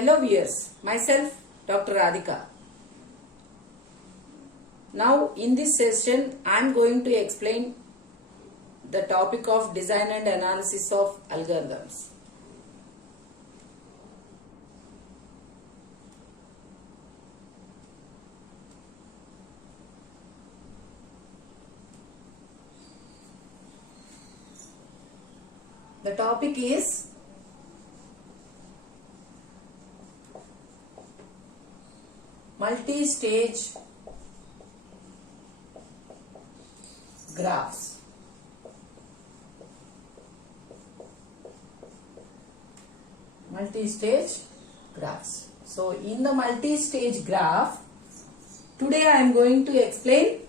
Hello viewers, myself Dr. Radhika. Now in this session I am going to explain the topic of design and analysis of algorithms. The topic is multi-stage graphs. Multi-stage graphs. So in the multi-stage graph, today I am going to explain.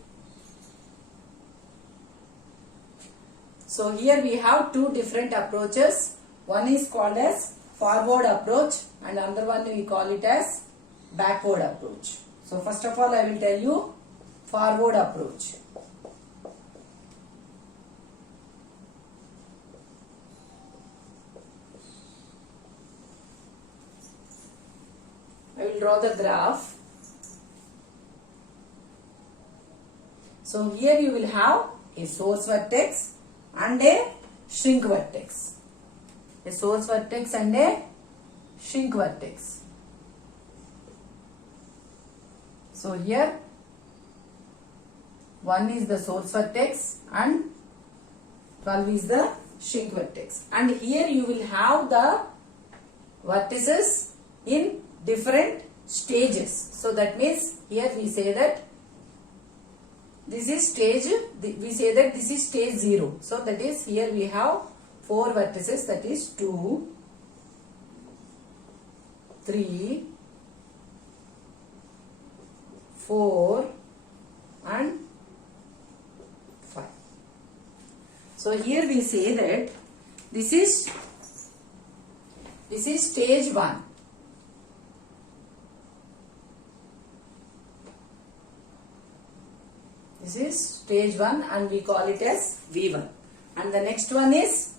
So here we have two different approaches. One is called as forward approach and another one we call it as backward approach. So first of all I will tell you forward approach. I will draw the graph. So here you will have a source vertex and a shrink vertex. A source vertex and a shrink vertex. So here one is the source vertex and 12 is the shrink vertex. And here you will have the vertices in different stages. So that means here we say that this is stage, we say that this is stage 0. So that is here we have 4 vertices, that is 2, 3, 4 and 5. So here we say that this is stage 1. This is stage 1 and we call it as V1. And the next one is,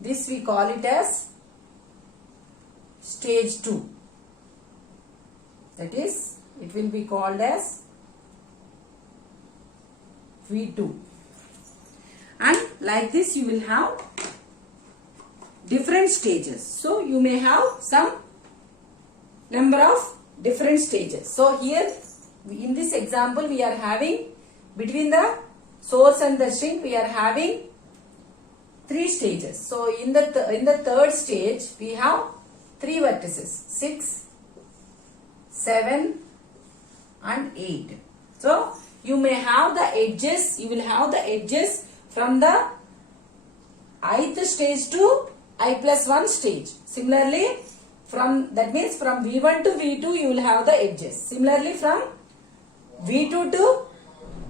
this we call it as stage 2. That is, it will be called as V2. And like this you will have different stages. So you may have some number of different stages. So here in this example we are having between the source and the shrink we are having 3 stages. So in the third stage we have 3 vertices, 6, 7 and 8. So you may have the edges, you will have the edges from the ith stage to I plus 1 stage. Similarly that means from V1 to V2 you will have the edges. Similarly from V2 to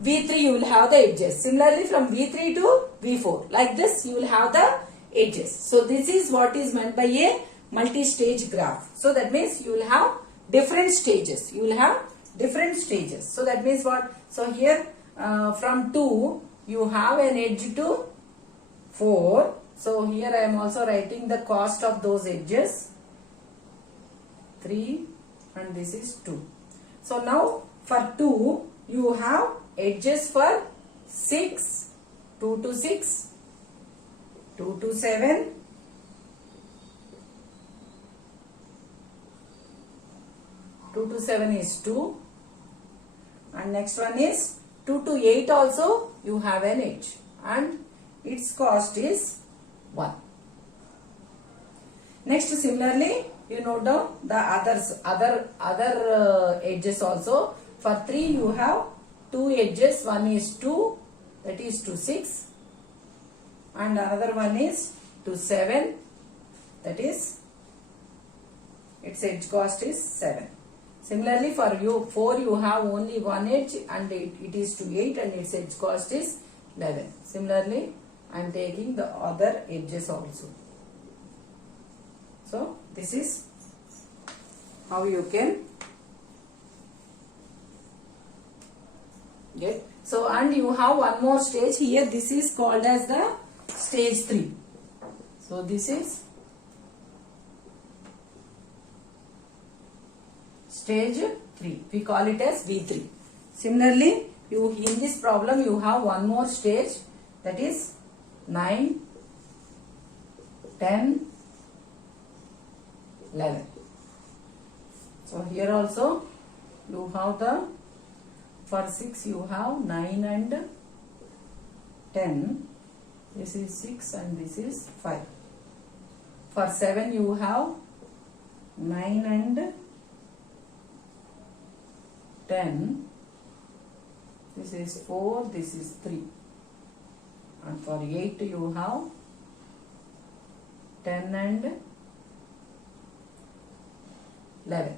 V3 you will have the edges. Similarly from V3 to V4. Like this you will have the edges. So this is what is meant by a multi-stage graph. So that means you will have different stages. You will have different stages. So that means what? So here from 2 you have an edge to 4. So here I am also writing the cost of those edges. 3 and this is 2. So now for 2 you have edges for 6, 2 to 6, 2 to 7, 2 to 7 is 2 and next one is 2 to 8 also you have an edge and its cost is 1. Next similarly you note down the other edges also. For 3 you have 2 edges, one is 2 that is to 6 and another one is to 7 that is its edge cost is 7. Similarly for 4 you have only one edge and it is to 8 and its edge cost is 11. Similarly I am taking the other edges also. So this is how you can get. So and you have one more stage here. This is called as the stage 3. So this is stage 3. We call it as V3. Similarly, in this problem you have one more stage, that is 9, 10, 11. So here also you have for 6 you have 9 and 10. This is 6 and this is 5. For 7 you have 9 and 10. This is 4, this is 3. And for 8 you have 10 and 11.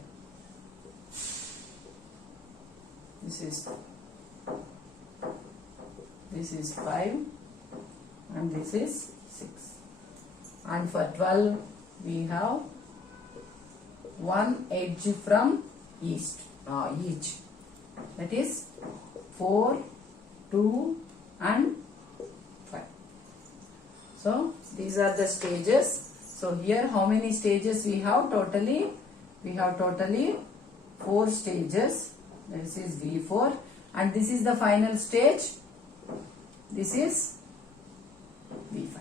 This is 5 and this is 6. And for 12 we have one edge from each. That is 4, 2 and 5. So these are the stages. So here how many stages we have totally? We have totally 4 stages. This is V4 and this is the final stage. This is V5.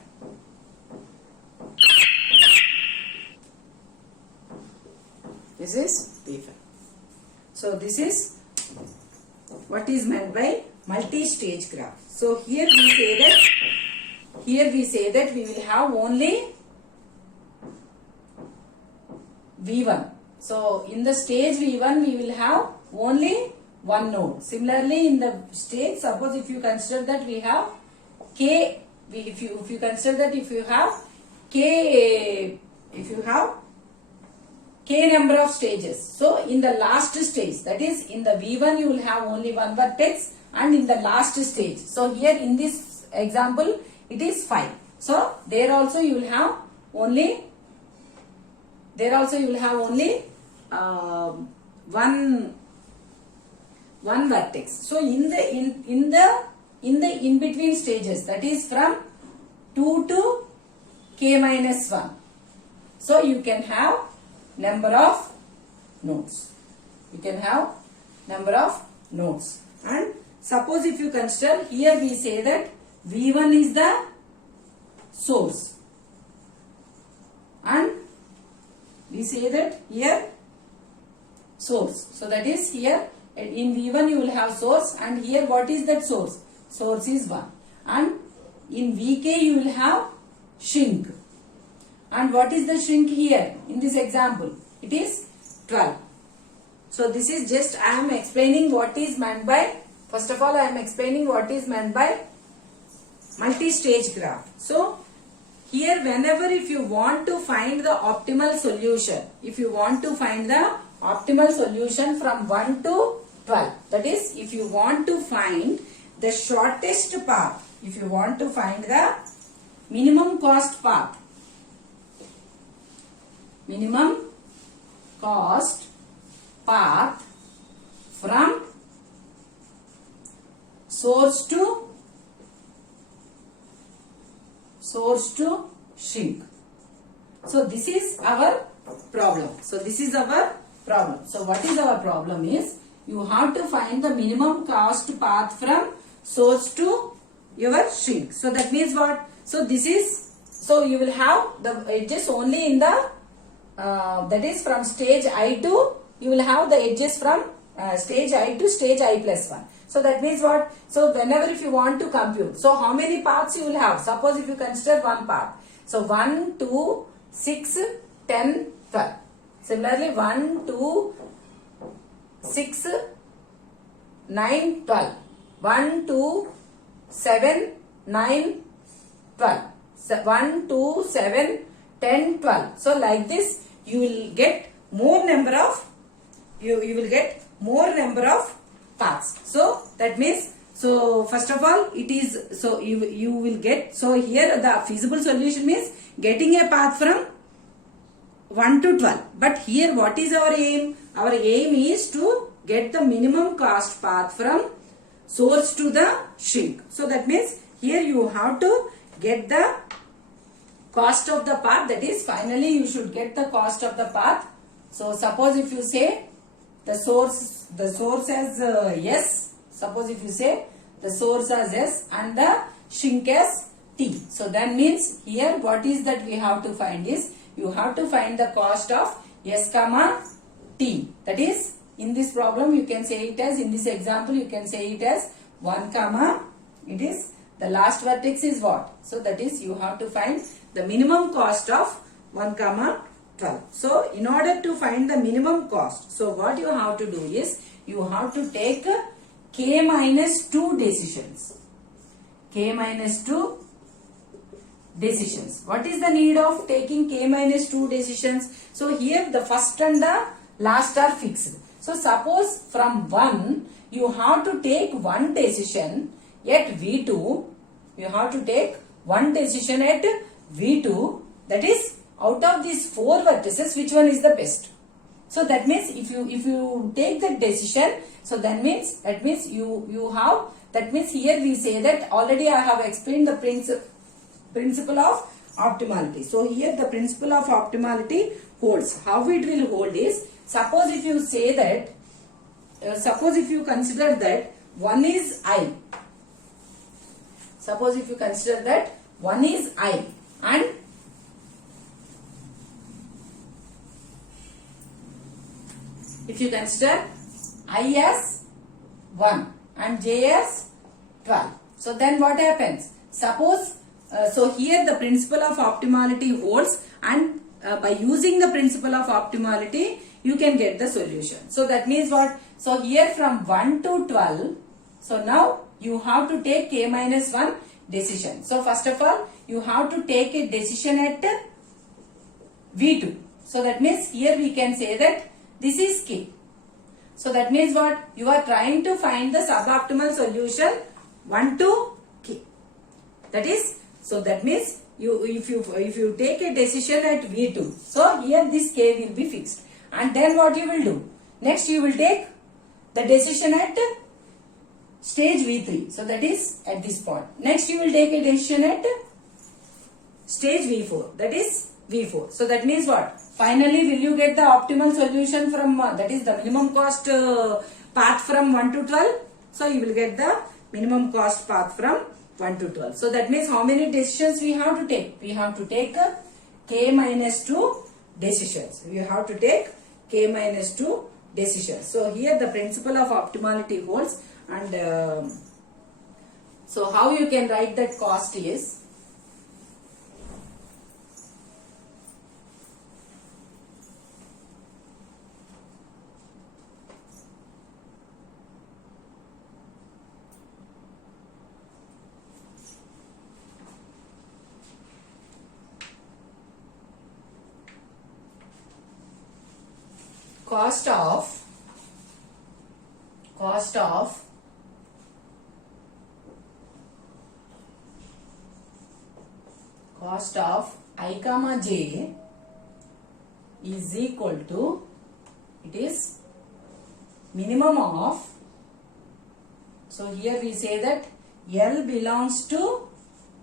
This is V5. So this is what is meant by multi-stage graph. So here we say that we will have only V1. So in the stage V1 we will have only one node. Similarly in the stage, suppose if you consider that we have K, if you consider that if you have K number of stages. So in the last stage, that is in the V1 you will have only one vertex and in the last stage. So here in this example it is 5. So there also you will have only one vertex. So in the in between stages, that is from 2 to k minus 1. So you can have number of nodes. And suppose if you consider, here we say that V1 is the source. And we say that here source. So that is here in V1 you will have source, and here what is that source? Source is 1. And in Vk you will have shrink. And what is the shrink here in this example? It is 12. So this is just I am explaining what is meant by, first of all I am explaining what is meant by multi-stage graph. So here whenever if you want to find the optimal solution, from 1 to 12, that is if you want to find the shortest path, if you want to find the minimum cost path from source to shrink. So this is our problem. So what is our problem is, you have to find the minimum cost path from source to your shrink. So that means what? So you will have the edges only in the that is from stage I2, you will have the edges from stage I to stage I plus 1. So that means what? So whenever if you want to compute, so how many paths you will have? Suppose if you consider one path. So 1, 2, 6, 10, 12. Similarly 1, 2, 6, 9, 12. 1, 2, 7, 9, 12. 1, 2, 7, 10, 12. So like this you will get more number of paths. So that means, so first of all it is, so you will get, so here the feasible solution means getting a path from 1 to 12. But here what is our aim? Our aim is to get the minimum cost path from source to the shrink. So that means here you have to get the cost of the path, that is finally you should get the cost of the path. So suppose if you say the source as S. Suppose if you say the source as S and the sink as T. So that means here what is that we have to find is, you have to find the cost of S comma T. That is, in this problem you can say it as, in this example you can say it as 1 comma, it is the last vertex is what? So that is, you have to find the minimum cost of 1 comma 12. So in order to find the minimum cost, so what you have to do is, you have to take k minus 2 decisions. K minus 2 decisions. What is the need of taking k minus 2 decisions? So here the first and the last are fixed. So suppose from 1 you have to take one decision at V2. You have to take one decision at V2. That is, out of these 4 vertices, which one is the best? So that means if you take that decision, so that means you have, that means here we say that already I have explained the principle of optimality. So here the principle of optimality holds. How it will hold is, suppose if you say that, suppose if you consider that 1 is I. Suppose if you consider that 1 is I and if you consider I as 1 and J as 12. So then what happens? Suppose, so here the principle of optimality holds, and by using the principle of optimality you can get the solution. So that means what? So here from 1 to 12, so now you have to take k minus 1 decision. So first of all, you have to take a decision at V2. So that means here we can say that this is k. So that means what? You are trying to find the suboptimal solution 1 to k. That is, so that means if you take a decision at V2, so here this k will be fixed. And then what you will do? Next you will take the decision at stage V3. So that is at this point. Next you will take a decision at stage V4. That is V4. So that means what? Finally, will you get the optimal solution from, that is the minimum cost path from 1 to 12? So you will get the minimum cost path from 1 to 12. So that means how many decisions we have to take? We have to take k minus 2 decisions. We have to take k minus 2 decisions. So here the principle of optimality holds, and so how you can write that cost is, cost of I comma j is equal to, it is minimum of, so here we say that L belongs to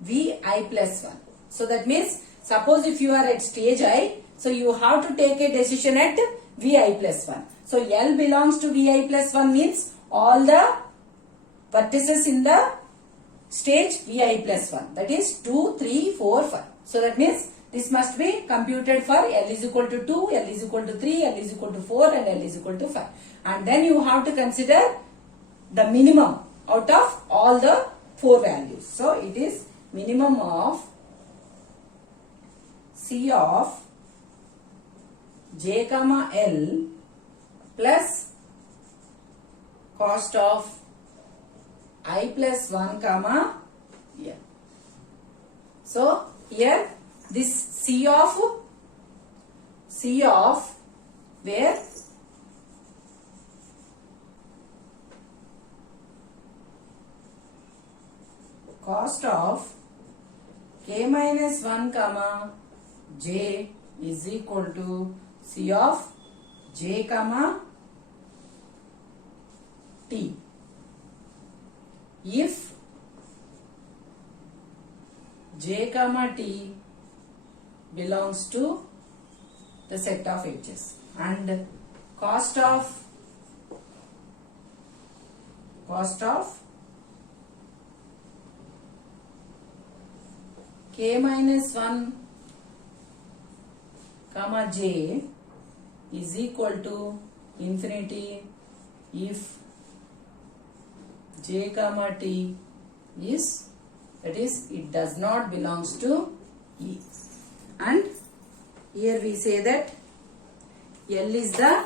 Vi plus 1. So that means, suppose if you are at stage I, so you have to take a decision at Vi plus 1. So L belongs to Vi plus 1 means all the vertices in the stage Vi plus 1. That is 2, 3, 4, 5. So that means this must be computed for L is equal to 2, L is equal to 3, L is equal to 4 and L is equal to 5. And then you have to consider the minimum out of all the 4 values. So it is minimum of C of j comma L plus cost of I plus 1 comma L. So here this C of where cost of k minus 1 comma j is equal to C of j comma t if j comma t belongs to the set of edges, and cost of cost of k minus 1 comma j is equal to infinity if j comma t is, that is, it does not belongs to E. And here we say that L is the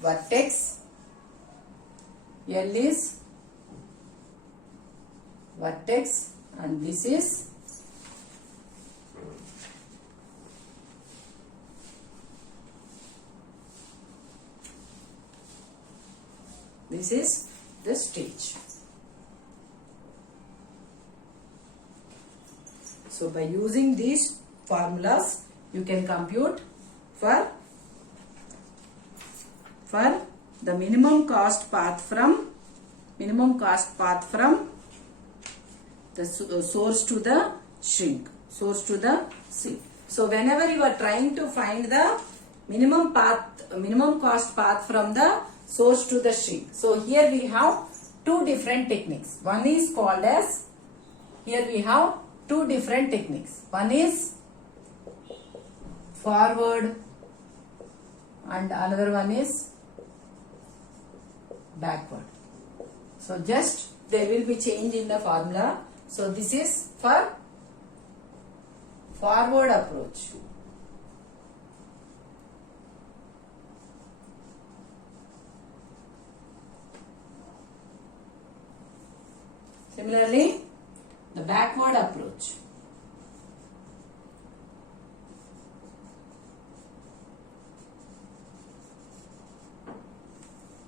vertex, L is vertex, and this is the stage. So by using these formulas you can compute for the minimum cost path from the source to the sink. So whenever you are trying to find the minimum cost path from the source to the sink, so here we have two different techniques. One is called as, here we have two different techniques. One is forward and another one is backward. So just there will be change in the formula. So this is for forward approach. Similarly, the backward approach.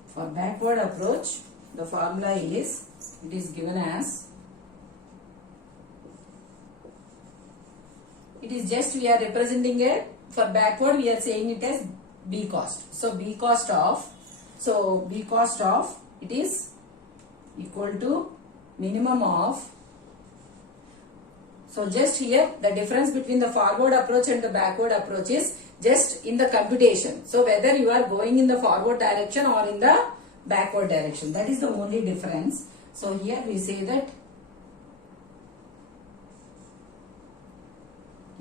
For backward approach, the formula is, it is given as, it is just we are representing it, for backward we are saying it as B cost. So B cost of it is equal to minimum of, so just here the difference between the forward approach and the backward approach is just in the computation. So whether you are going in the forward direction or in the backward direction, that is the only difference. So here we say that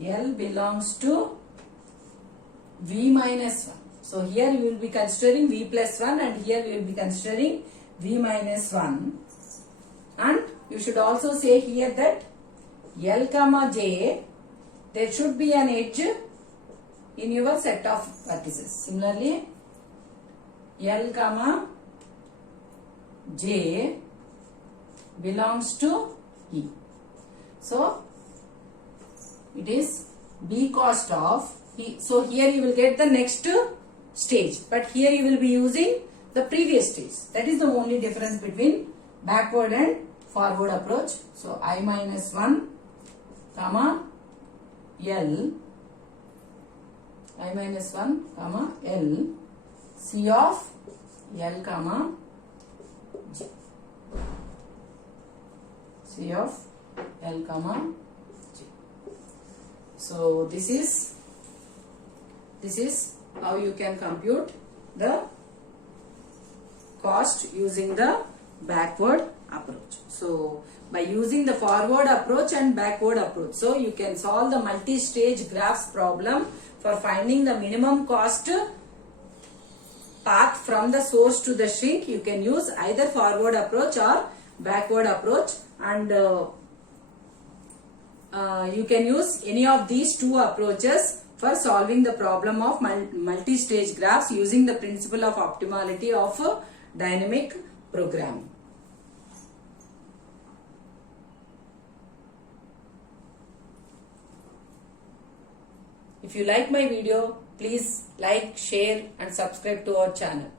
L belongs to V minus 1. So here you will be considering V plus 1 and here we will be considering V minus 1. And you should also say here that L comma J, there should be an edge in your set of vertices. Similarly, L comma J belongs to E. So it is B cost of E. So here you will get the next stage, but here you will be using the previous stage. That is the only difference between backward and forward approach. So I minus 1 comma L, I minus 1 comma L, C of L comma J, C of L comma J. So this is how you can compute the cost using the backward approach. So by using the forward approach and backward approach, so you can solve the multi-stage graphs problem for finding the minimum cost path from the source to the sink. You can use either forward approach or backward approach, and you can use any of these two approaches for solving the problem of multi-stage graphs using the principle of optimality of dynamic programming. If you like my video, please like, share and subscribe to our channel.